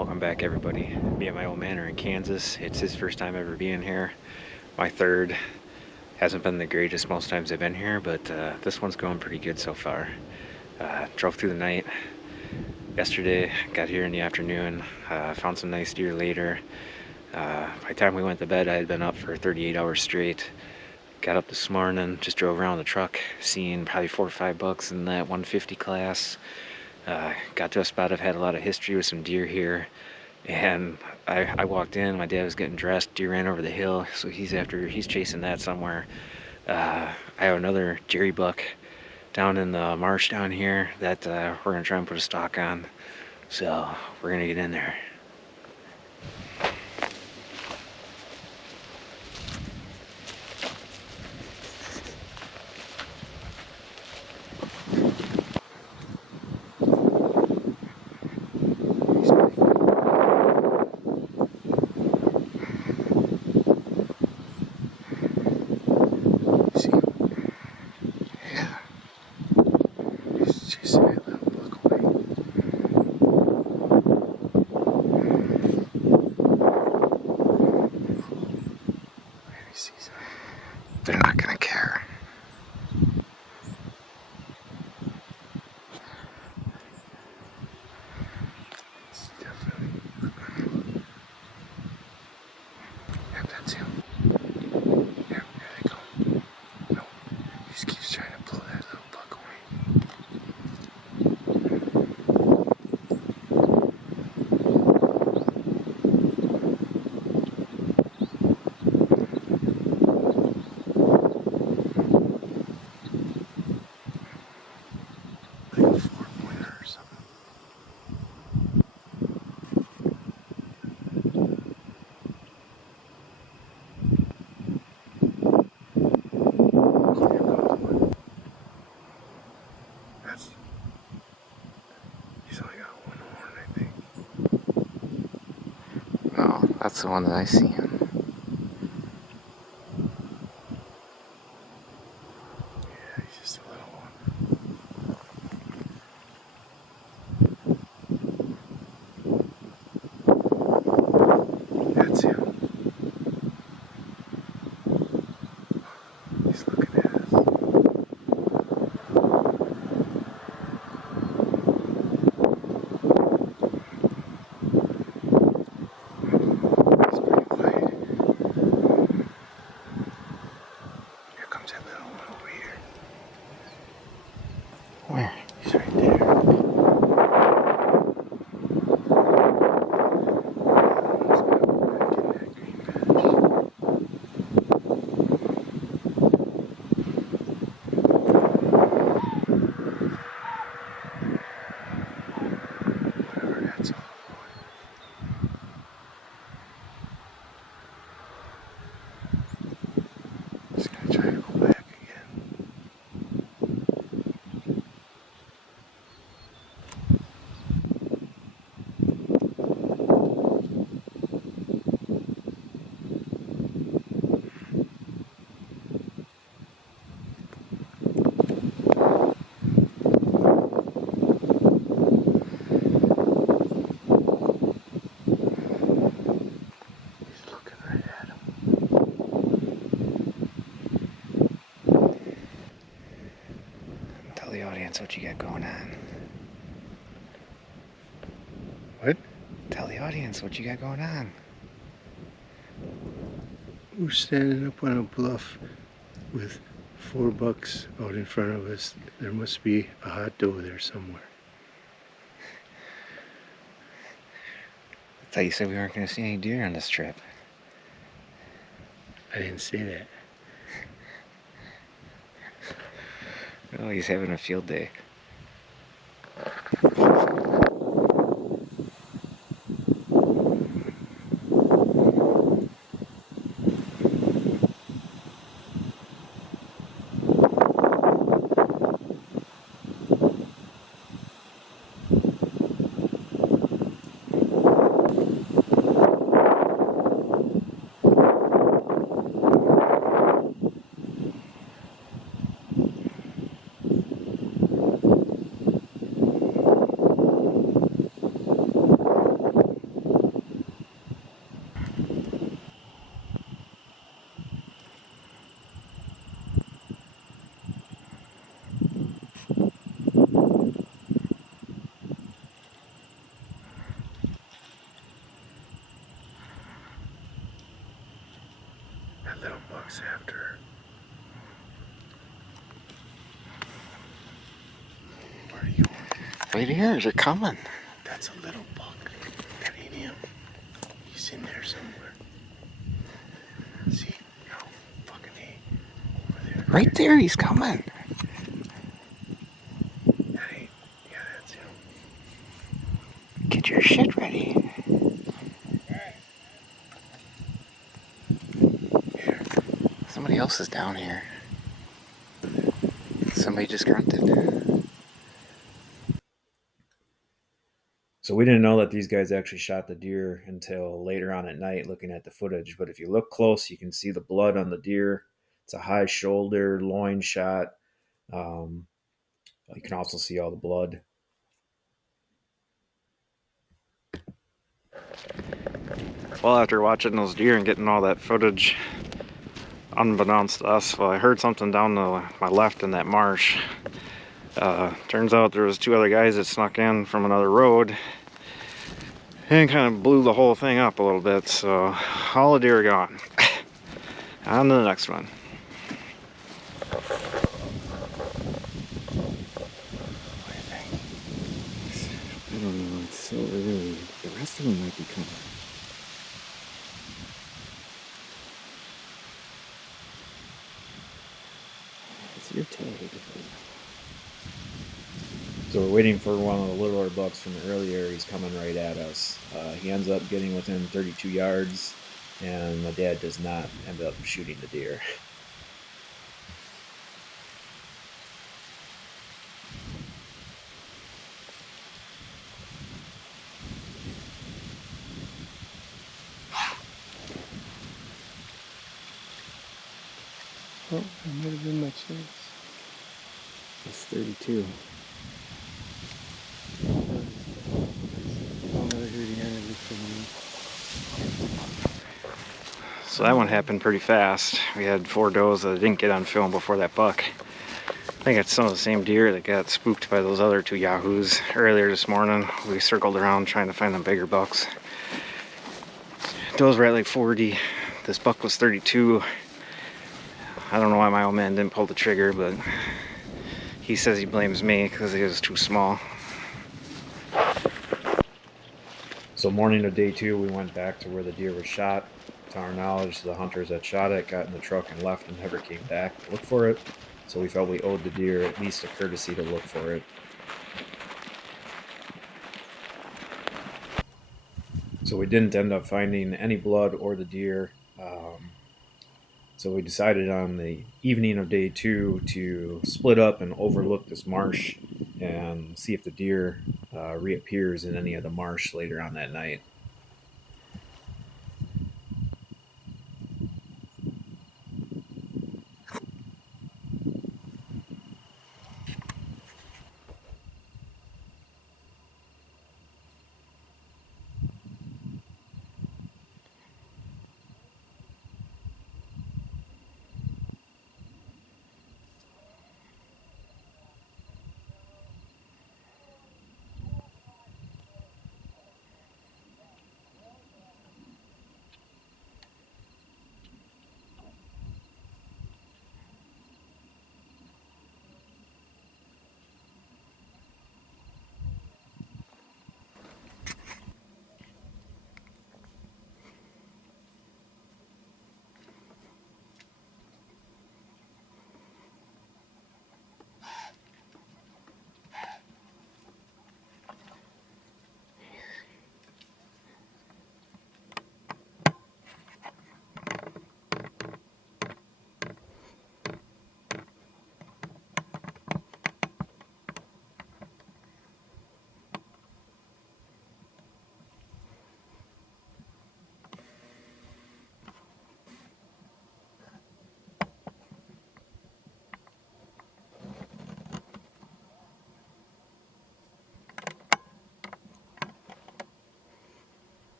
Welcome back, everybody. Me and my old man are in Kansas. It's his first time ever being here. My third. Hasn't been the greatest most times I've been here, but this one's going pretty good so far. Drove through the night yesterday, got here in the afternoon, found some nice deer later. By the time we went to bed, I had been up for 38 hours straight. Got up this morning, just drove around the truck, seeing probably 4 or 5 bucks in that 150 class. Got to a spot I've had a lot of history with some deer here, and I walked in. My dad was getting dressed. Deer ran over the hill, so he's chasing that somewhere. I have another Jerry buck down in the marsh down here that we're gonna try and put a stalk on. So we're gonna get in there. They're not gonna care. Yep, that's him. Yep, there they go. No, he just keeps trying to blow that little buck away. Oh, that's the one that I see him. Yeah, he's just a little one. That's him. He's looking at us. Where? He's right there. Whatever that's all about. Just gonna try to go back again. Tell the audience what you got going on. What? Tell the audience what you got going on. We're standing up on a bluff with 4 bucks out in front of us. There must be a hot doe there somewhere. I thought you said we weren't going to see any deer on this trip. I didn't say that. Oh, he's having a field day. He's after her. Where are you going? Right here, they're coming. That's a little buck. That ain't him. He's in there somewhere. See? No. Fucking A. Over there. Right there, he's coming. That ain't. Yeah, that's him. Get your shit ready. Here. Somebody else is down here. Somebody just grunted. So we didn't know that these guys actually shot the deer until later on at night looking at the footage. But if you look close, you can see the blood on the deer. It's a high shoulder, loin shot. You can also see all the blood. Well, after watching those deer and getting all that footage, unbeknownst to us, well, I heard something down to my left in that marsh. Turns out there was two other guys that snuck in from another road and kind of blew the whole thing up a little bit. So all the deer are gone. On to the next one. I don't know, it's so early. The rest of them might be coming. It's your tag. So we're waiting for one of the littler bucks from earlier. He's coming right at us. He ends up getting within 32 yards, and my dad does not end up shooting the deer. Oh, that might have been my chance. It's 32. So that one happened pretty fast. We had 4 does that didn't get on film before that buck. I think it's some of the same deer that got spooked by those other 2 yahoos earlier this morning. We circled around trying to find the bigger bucks. Does were at like 40. This buck was 32. I don't know why my old man didn't pull the trigger, but he says he blames me because he was too small. So morning of day 2, we went back to where the deer was shot. To our knowledge, the hunters that shot it got in the truck and left and never came back to look for it. So we felt we owed the deer at least a courtesy to look for it. So we didn't end up finding any blood or the deer. So we decided on the evening of day 2 to split up and overlook this marsh and see if the deer reappears in any of the marsh later on that night.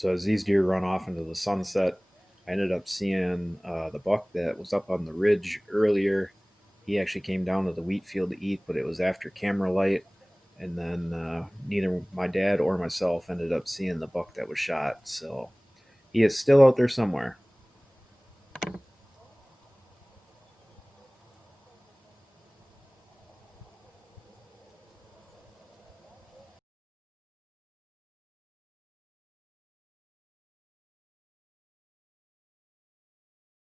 So as these deer run off into the sunset, I ended up seeing the buck that was up on the ridge earlier. He actually came down to the wheat field to eat, but it was after camera light. And then neither my dad or myself ended up seeing the buck that was shot. So he is still out there somewhere.